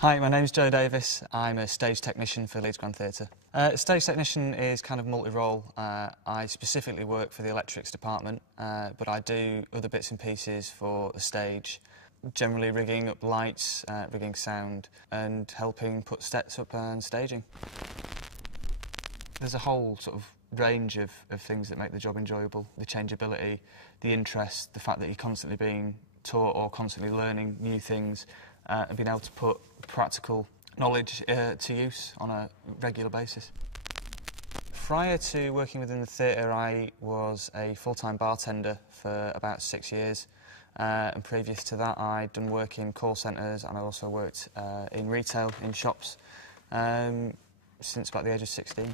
Hi, my name's Joe Davis. I'm a stage technician for Leeds Grand Theatre. Stage technician is kind of multi-role. I specifically work for the electrics department, but I do other bits and pieces for the stage, generally rigging up lights, rigging sound, and helping put sets up and staging. There's a whole sort of range of things that make the job enjoyable. The changeability, the interest, the fact that you're constantly being taught or constantly learning new things, and being able to put practical knowledge to use on a regular basis. Prior to working within the theatre, I was a full-time bartender for about 6 years, and previous to that I'd done work in call centres and I also worked in retail, in shops, since about the age of 16.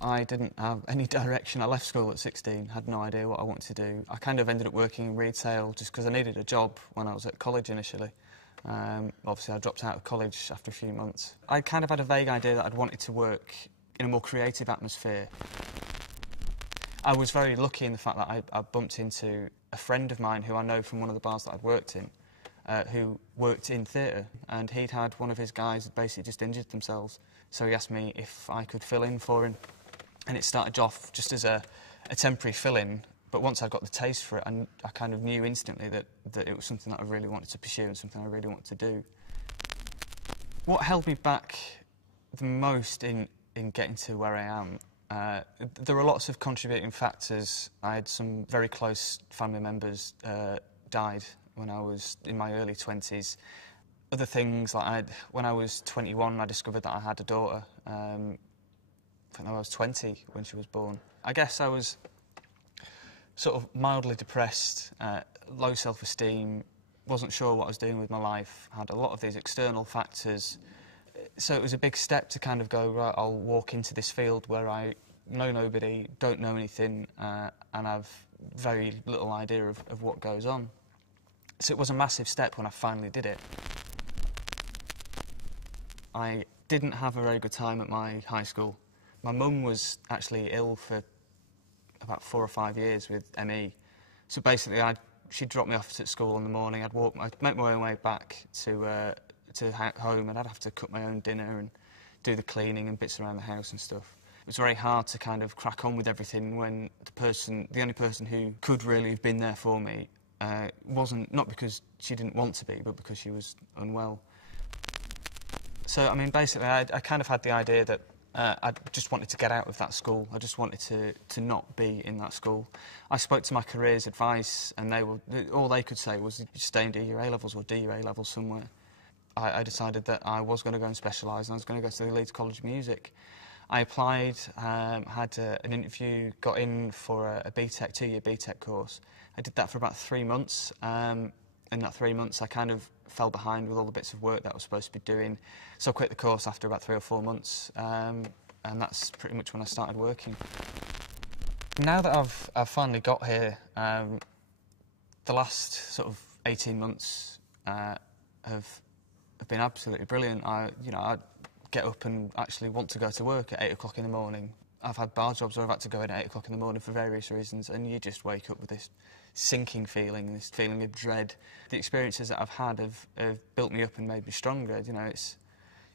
I didn't have any direction. I left school at 16, had no idea what I wanted to do. I kind of ended up working in retail just because I needed a job when I was at college initially. Obviously I dropped out of college after a few months. I kind of had a vague idea that I'd wanted to work in a more creative atmosphere. I was very lucky in the fact that I bumped into a friend of mine who I know from one of the bars that I'd worked in, who worked in theatre, and he'd had one of his guys had basically just injured themselves. So he asked me if I could fill in for him. And it started off just as a temporary fill-in, but once I got the taste for it, I kind of knew instantly that it was something that I really wanted to pursue and something I really wanted to do. What held me back the most in getting to where I am, there were lots of contributing factors. I had some very close family members died when I was in my early 20s. Other things, like when I was 21, I discovered that I had a daughter. I think I was 20 when she was born. I guess I was sort of mildly depressed, low self-esteem, wasn't sure what I was doing with my life, had a lot of these external factors. So it was a big step to kind of go, right, I'll walk into this field where I know nobody, don't know anything, and have very little idea of what goes on. So it was a massive step when I finally did it. I didn't have a very good time at my high school. My mum was actually ill for about 4 or 5 years with ME. So basically, she'd drop me off at school in the morning. I'd make my own way back to home, and I'd have to cook my own dinner and do the cleaning and bits around the house and stuff. It was very hard to kind of crack on with everything when the only person who could really have been there for me wasn't, not because she didn't want to be, but because she was unwell. So, I mean, basically, I kind of had the idea that I just wanted to get out of that school. I just wanted to not be in that school. I spoke to my careers advice, and all they could say was, you stay and do your A-levels or do your A-levels somewhere. I decided that I was going to go and specialise, and I was going to go to the Leeds College of Music. I applied, had an interview, got in for a BTEC, 2-year BTEC course. I did that for about 3 months. In that 3 months, I kind of fell behind with all the bits of work that I was supposed to be doing. So I quit the course after about 3 or 4 months, and that's pretty much when I started working. Now that I've finally got here, the last sort of 18 months have been absolutely brilliant. I get up and actually want to go to work at 8 o'clock in the morning. I've had bar jobs where I've had to go in at 8 o'clock in the morning for various reasons, and you just wake up with this sinking feeling, this feeling of dread. The experiences that I've had have built me up and made me stronger. You know, it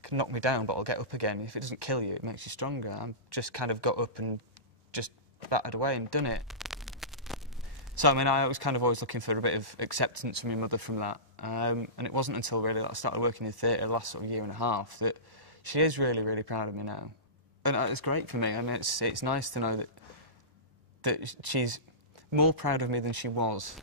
can knock me down, but I'll get up again. If it doesn't kill you, it makes you stronger. I've just kind of got up and just battered away and done it. So, I mean, I was kind of always looking for a bit of acceptance from my mother from that. And it wasn't until really I started working in theatre the last sort of year and a half that she is really, really proud of me now. And it's great for me. I mean, it's nice to know that she's more proud of me than she was.